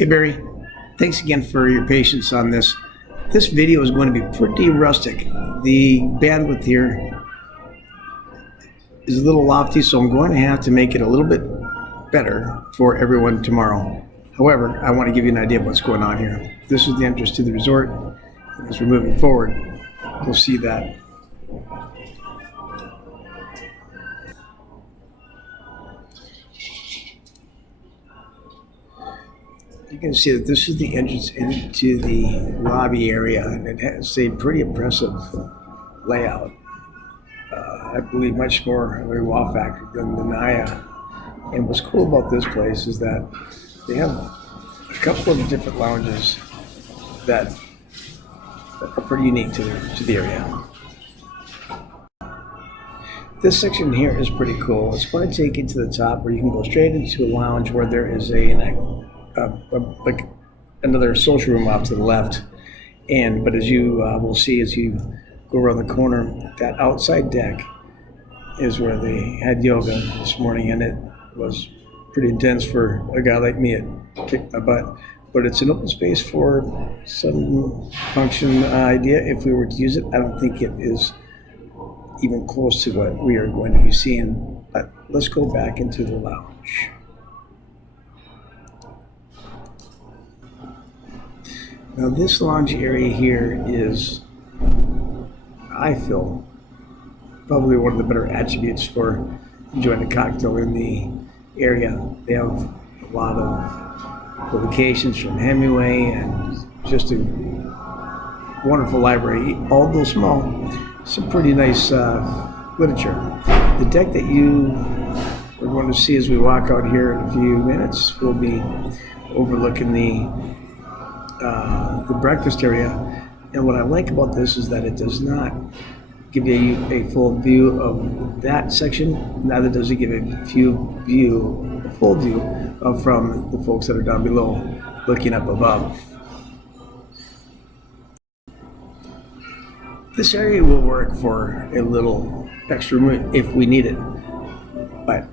Hey Barry, thanks again for your patience on this. This video is going to be pretty rustic. The bandwidth here is a little lofty, so I'm going to have to make it a little bit better for everyone tomorrow. However, I want to give you an idea of what's going on here. This is the entrance to the resort, and as we're moving forward, you'll see that. You can see that this is the entrance into the lobby area, and it has a pretty impressive layout. I believe much more of a wow factor than the Naya. And what's cool about this place is that they have a couple of different lounges that are pretty unique to the area. This section here is pretty cool. It's going to take you to the top where you can go straight into a lounge where there is like another social room off to the left. But as you will see as you go around the corner, that outside deck is where they had yoga this morning, and it was pretty intense for a guy like me. It kicked my butt. But it's an open space for some function idea. If we were to use it, I don't think it is even close to what we are going to be seeing. But let's go back into the lounge. Now this lounge area here is, I feel, probably one of the better attributes for enjoying a cocktail in the area. They have a lot of publications from Hemingway and just a wonderful library, although small, some pretty nice literature. The deck that you are going to see as we walk out here in a few minutes will be overlooking the breakfast area. And what I like about this is that it does not give you a full view of that section, neither does it give a full view from the folks that are down below looking up above. This area will work for a little extra room if we need it, but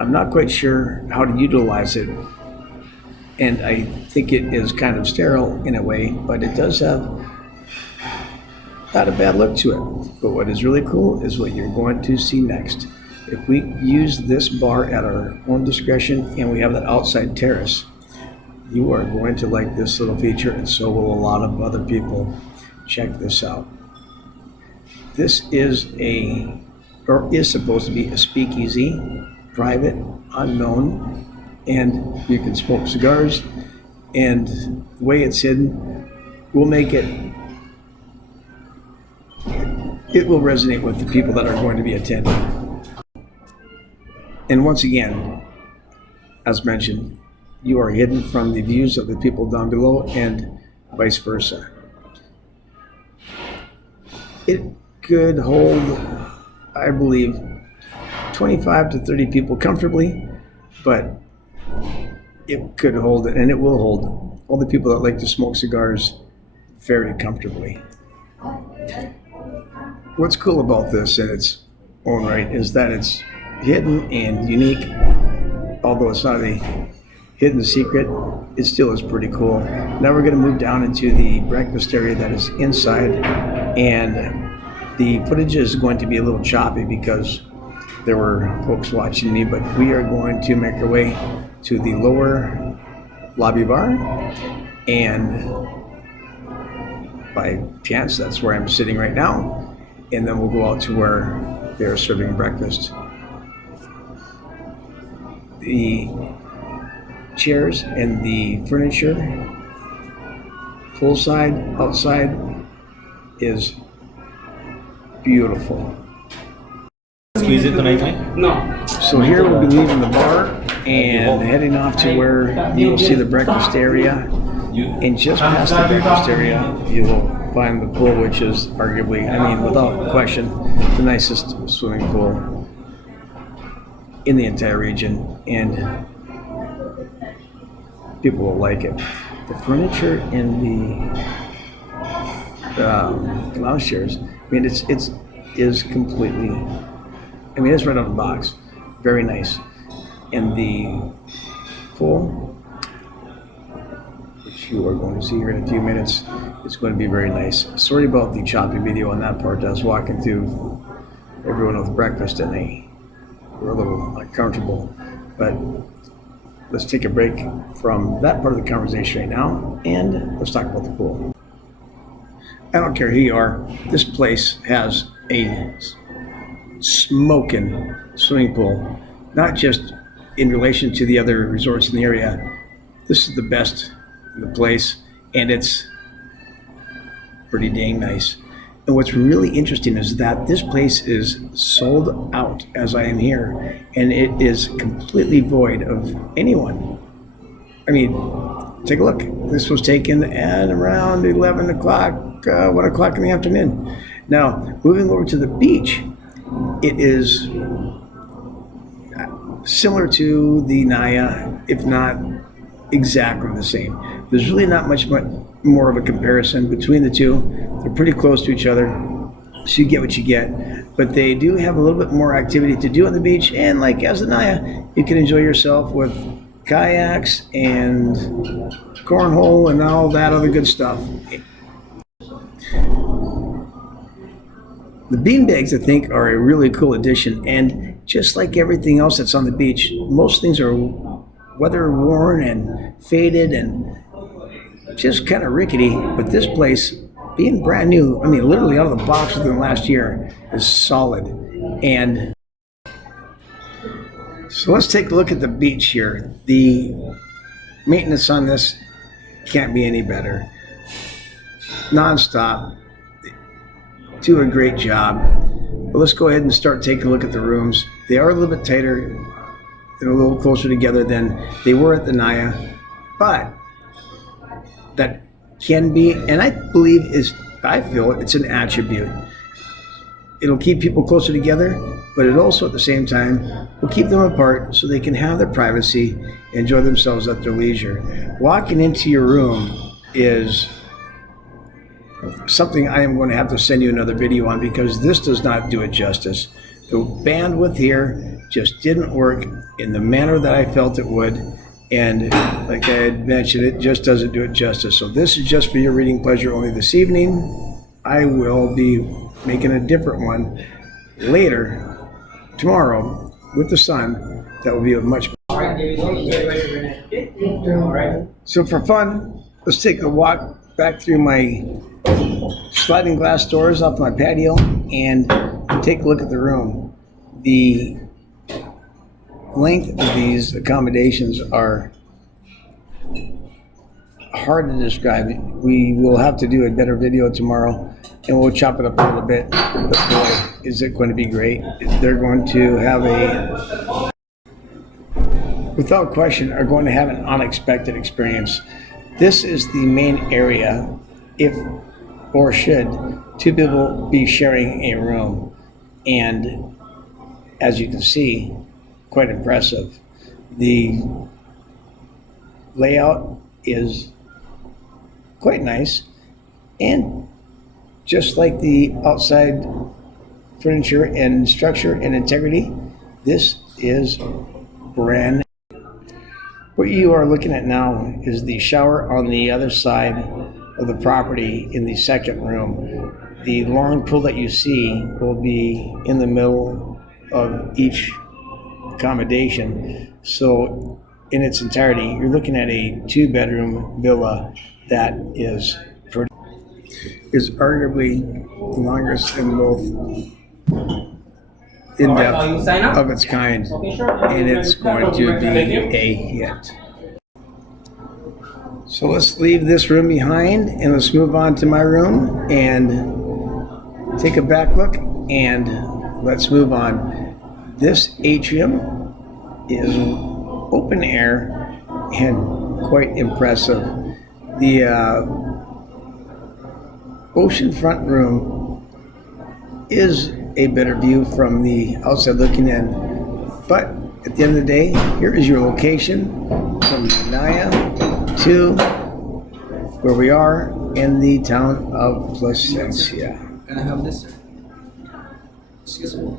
I'm not quite sure how to utilize it. And I think it is kind of sterile in a way, but it does have not a bad look to it. But what is really cool is what you're going to see next. If we use this bar at our own discretion and we have that outside terrace, you are going to like this little feature, and so will a lot of other people. Check this out. This is supposed to be a speakeasy, private, unknown, and you can smoke cigars, and the way it's hidden will make it will resonate with the people that are going to be attending. And once again, as mentioned, you are hidden from the views of the people down below and vice versa. It could hold, I believe, 25 to 30 people comfortably, but it could hold, and it will hold, all the people that like to smoke cigars very comfortably. What's cool about this in its own right is that it's hidden and unique. Although it's not a hidden secret, it still is pretty cool. Now we're going to move down into the breakfast area that is inside, and the footage is going to be a little choppy because there were folks watching me, but we are going to make our way to the lower lobby bar, and by chance that's where I'm sitting right now, and then we'll go out to where they're serving breakfast. The chairs and the furniture, poolside, outside, is beautiful. Squeeze it tonight, right? No. So here we'll be leaving the bar and heading off to where you will see the breakfast area. And just past the breakfast area, you will find the pool, which is arguably, without question, the nicest swimming pool in the entire region. And people will like it. The furniture in the lounge chairs, it is completely, it's right out of the box. Very nice. And the pool, you are going to see here in a few minutes is going to be very nice. Sorry about the choppy video on that part. I was walking through everyone with breakfast and they were a little uncomfortable. But let's take a break from that part of the conversation right now and let's talk about the pool. I don't care who you are, this place has a smoking swimming pool, not just in relation to the other resorts in the area. This is the best in the place, and it's pretty dang nice. And what's really interesting is that this place is sold out as I am here, and it is completely void of anyone. I mean, take a look. This was taken at around 11 o'clock, 1 o'clock in the afternoon. Now, moving over to the beach, it is similar to the Naya, if not exactly the same. There's really not much more of a comparison between the two. They're pretty close to each other, so you get what you get. But they do have a little bit more activity to do on the beach, and like as the Naya, you can enjoy yourself with kayaks and cornhole and all that other good stuff. The beanbags, I think, are a really cool addition, and just like everything else that's on the beach, most things are weather worn and faded and just kind of rickety, but this place, being brand new, I mean literally out of the box within the last year, is solid. And so let's take a look at the beach here. The maintenance on this can't be any better. Non-stop, do a great job. But let's go ahead and start taking a look at the rooms. They are a little bit tighter and a little closer together than they were at the Naya, but that can be, and I feel it's an attribute. It'll keep people closer together, but it also at the same time will keep them apart so they can have their privacy and enjoy themselves at their leisure. Walking into your room is something I am going to have to send you another video on because this does not do it justice. The bandwidth here just didn't work in the manner that I felt it would, and like I had mentioned, it just doesn't do it justice. So this is just for your reading pleasure only this evening. I will be making a different one later tomorrow with the sun that will be a much So for fun, let's take a walk back through my sliding glass doors off my patio and take a look at the room. The length of these accommodations are hard to describe. We will have to do a better video tomorrow and we'll chop it up a little bit. But boy, is it going to be great. They're going to have without question, are going to have an unexpected experience. This is the main area, if or should two people be sharing a room. And as you can see, quite impressive. The layout is quite nice, and just like the outside furniture and structure and integrity, this is brand new. What you are looking at now is the shower on the other side of the property in the second room. The long pool that you see will be in the middle of each accommodation. So in its entirety, you're looking at a 2-bedroom villa that is arguably the longest and most in-depth of its kind, and it's going to be a hit. So let's leave this room behind and let's move on to my room and take a back look, and let's move on. This atrium is open air and quite impressive. The oceanfront room is a better view from the outside looking in, but at the end of the day, here is your location from Naya to where we are in the town of Placencia. Can I have this, sir? Excuse me.